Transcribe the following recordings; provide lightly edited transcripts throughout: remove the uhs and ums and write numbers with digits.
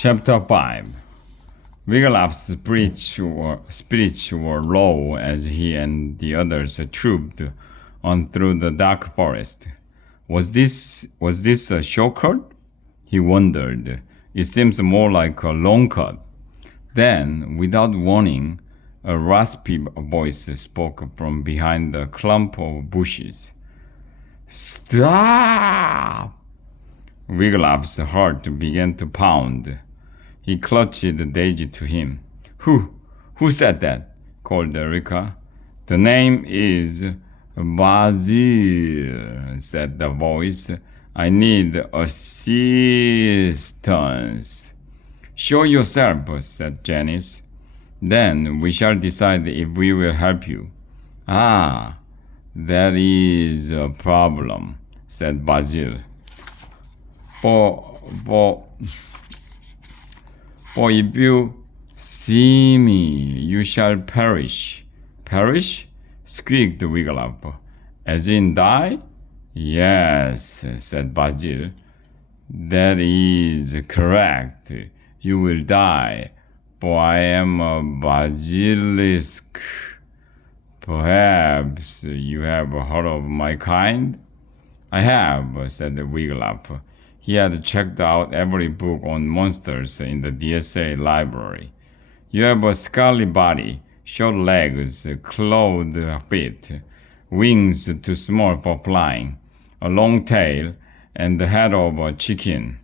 Chapter 5. Wiglaf's spirits were low as he and the others trooped on through the dark forest. Was this a shortcut? He wondered. It seems more like a long cut. Then, without warning, a raspy voice spoke from behind a clump of bushes. Stop! Wiglaf's heart began to pound. He clutched Daisy to him. Who said that? Called Erica. The name is Basil, said the voice. I need assistance. Show yourself, said Janice. Then we shall decide if we will help you. Ah, that is a problem, said Basil. For if you see me, you shall perish. Perish? Squeaked Wiglaf. As in die? Yes, said Basil. That is correct. You will die, for I am a basilisk. Perhaps you have heard of my kind? I have, said Wiglaf. He had checked out every book on monsters in the DSA library. You have a scaly body, short legs, clawed feet, wings too small for flying, a long tail, and the head of a chicken.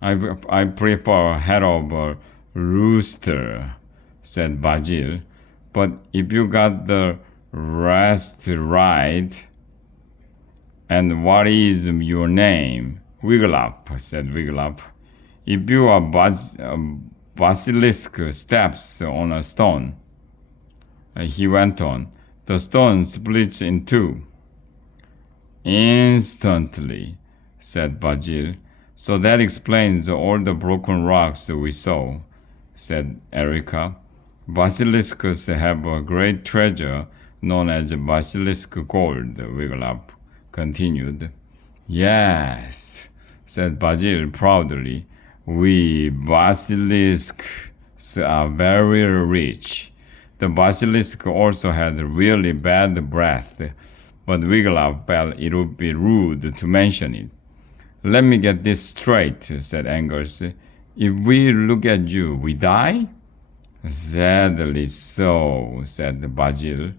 I prefer head of a rooster, said Basil. But if you got the rest right, and what is your name? Wiglaf, said Wiglaf. If you are basilisk steps on a stone, he went on, the stone splits in two. Instantly, said Basil. So that explains all the broken rocks we saw, said Erica. Basilisks have a great treasure known as basilisk gold, Wiglaf continued. Yes, said Basil proudly. We basilisks are very rich. The basilisk also had really bad breath, but Wiglaf felt it would be rude to mention it. Let me get this straight, said Angus. If we look at you, we die? Sadly so, said Basil.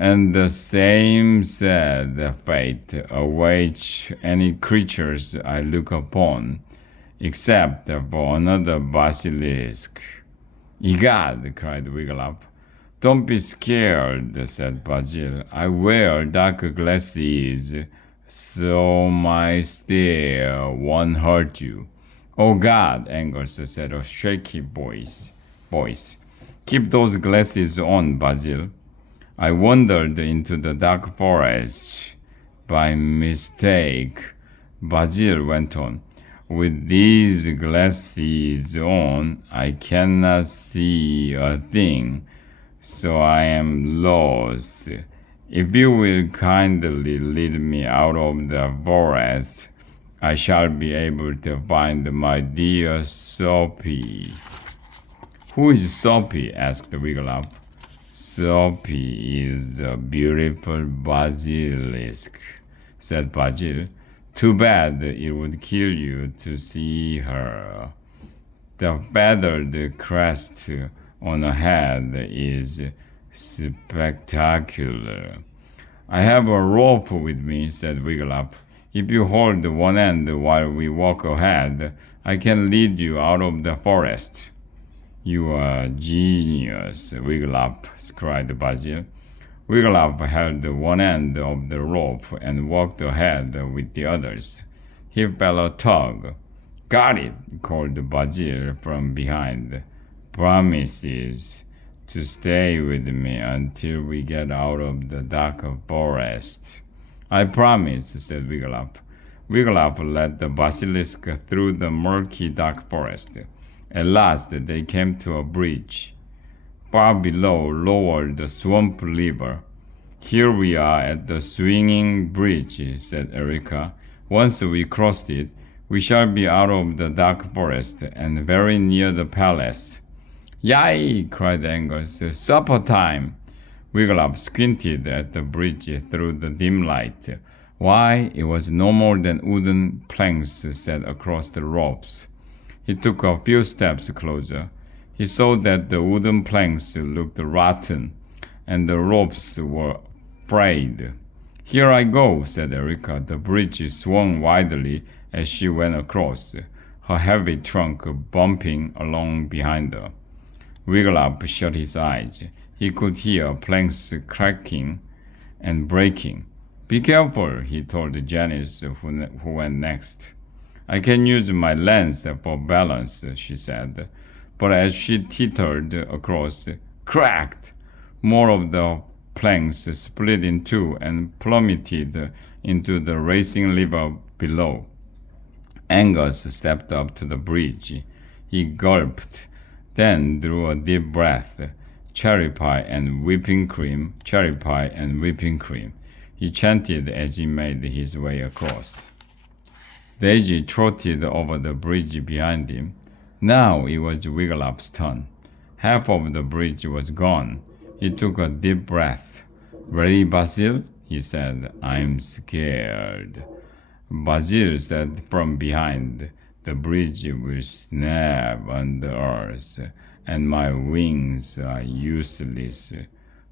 And the same sad fate awaits any creatures I look upon, except for another basilisk. Egad, cried Wiglaf. Don't be scared, said Basil. I wear dark glasses, so my stare won't hurt you. Oh God, Angus said a shaky voice. Keep those glasses on, Basil. I wandered into the dark forest by mistake, Basil went on. With these glasses on, I cannot see a thing, so I am lost. If you will kindly lead me out of the forest, I shall be able to find my dear Sophie. Who is Sophie? Asked Wiglaf. Sophie is a beautiful basilisk, said Basil. Too bad it would kill you to see her. The feathered crest on her head is spectacular. I have a rope with me, said Wiglaf. If you hold one end while we walk ahead, I can lead you out of the forest. You are a genius, Wiglaf, cried Basil. Wiglaf held one end of the rope and walked ahead with the others. He felt a tug. Got it, called Basil from behind. Promises to stay with me until we get out of the dark forest. I promise, said Wiglaf. Wiglaf led the basilisk through the murky dark forest. At last they came to a bridge. Far below lowered the swamp river. Here we are at the swinging bridge, said Erica. Once we crossed it, We shall be out of the dark forest and very near the palace. Yay! Cried Angus. Supper time! Wiglaf squinted at the bridge through the dim light. Why, it was no more than wooden planks set across the ropes. He took a few steps closer. He saw that the wooden planks looked rotten, and the ropes were frayed. Here I go, said Erica. The bridge swung widely as she went across, her heavy trunk bumping along behind her. Wiglaf shut his eyes. He could hear planks cracking and breaking. Be careful, he told Janice, who went next. I can use my lens for balance, she said. But as she teetered across, cracked! More of the planks split in two and plummeted into the racing river below. Angus stepped up to the bridge. He gulped, then drew a deep breath. Cherry pie and whipping cream, cherry pie and whipping cream, he chanted as he made his way across. Daisy trotted over the bridge behind him. Now it was Wiglaf's turn. Half of the bridge was gone. He took a deep breath. Ready, Basil? He said. I'm scared. Basil said from behind. The bridge will snap under us, and my wings are useless,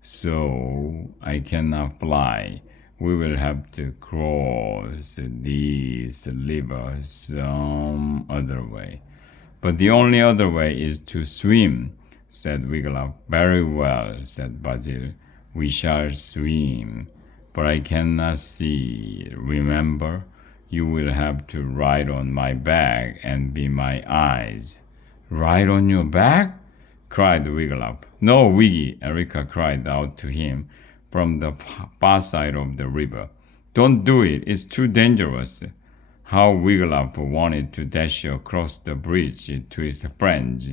so I cannot fly. We will have to cross this river some other way. But the only other way is to swim, said Wiglaf. Very well, said Basil. We shall swim, but I cannot see. Remember, you will have to ride on my back and be my eyes. Ride on your back? Cried Wiglaf. No, Wiggy, Erica cried out to him from the far side of the river. Don't do it, it's too dangerous. How Wiglaf wanted to dash across the bridge to his friends.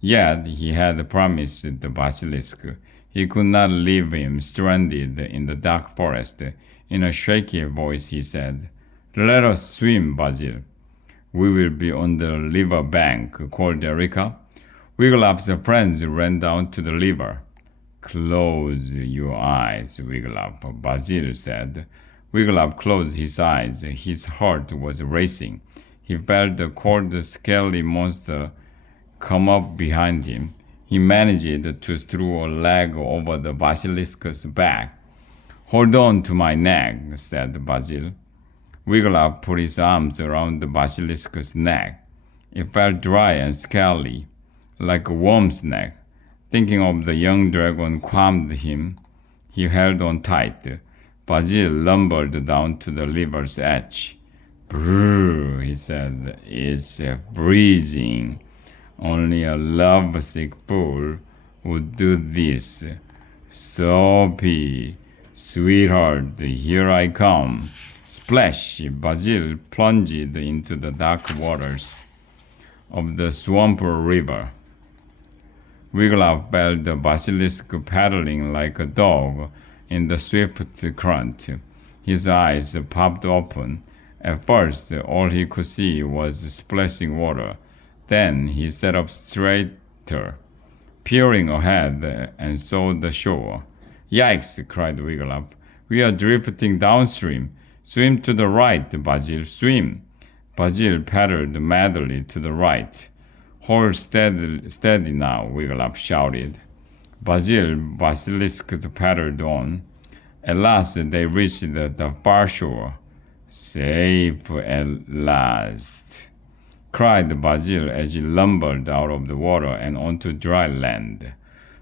Yet he had promised the basilisk he could not leave him stranded in the dark forest. In a shaky voice he said, Let us swim, Basil. We will be on the river bank, called Erica. Wiglaf's friends ran down to the river. Close your eyes, Wiglaf, Basil said. Wiglaf closed his eyes. His heart was racing. He felt the cold, scaly monster come up behind him. He managed to throw a leg over the basilisk's back. Hold on to my neck, said Basil. Wiglaf put his arms around the basilisk's neck. It felt dry and scaly, like a worm's neck. Thinking of the young dragon calmed him. He held on tight. Basil lumbered down to the river's edge. Brrr, he said, it's freezing. Only a lovesick fool would do this. Soapy, sweetheart, here I come. Splash! Basil plunged into the dark waters of the swamp river. Wiglaf felt the basilisk paddling like a dog in the swift current. His eyes popped open. At first, all he could see was splashing water. Then he sat up straighter, peering ahead, and saw the shore. Yikes! Cried Wiglaf. We are drifting downstream. Swim to the right, Basil, swim. Basil paddled madly to the right. Hold steady now, Wiglaf shouted. Basilisk paddled on. At last they reached the far shore. Safe at last, cried Basil as he lumbered out of the water and onto dry land.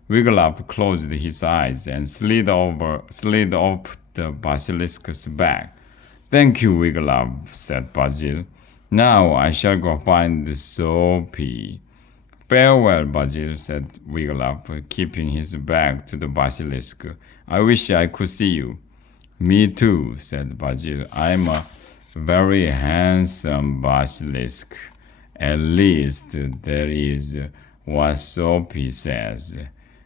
Wiglaf closed his eyes and slid off the basilisk's back. Thank you, Wiglaf, said Basil. Now I shall go find Soapy. Farewell, Basil, said Wiglaf, keeping his back to the basilisk. I wish I could see you. Me too, said Basil. I'm a very handsome basilisk. At least that is what Soapy says.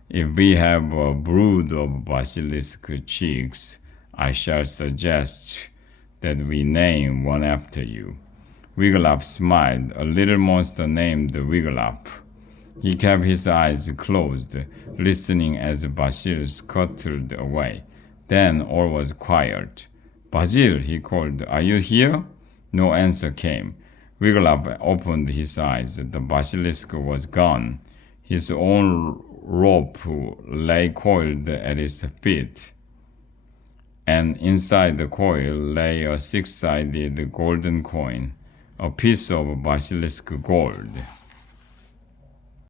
If we have a brood of basilisk chicks, I shall suggest that we name one after you. Wiglaf smiled. A little monster named Wiglaf. He kept his eyes closed, listening as Basil scuttled away. Then all was quiet. Basil, he called, are you here? No answer came. Wiglaf opened his eyes. The basilisk was gone. His own rope lay coiled at his feet, and inside the coil lay a six-sided golden coin, a piece of basilisk gold.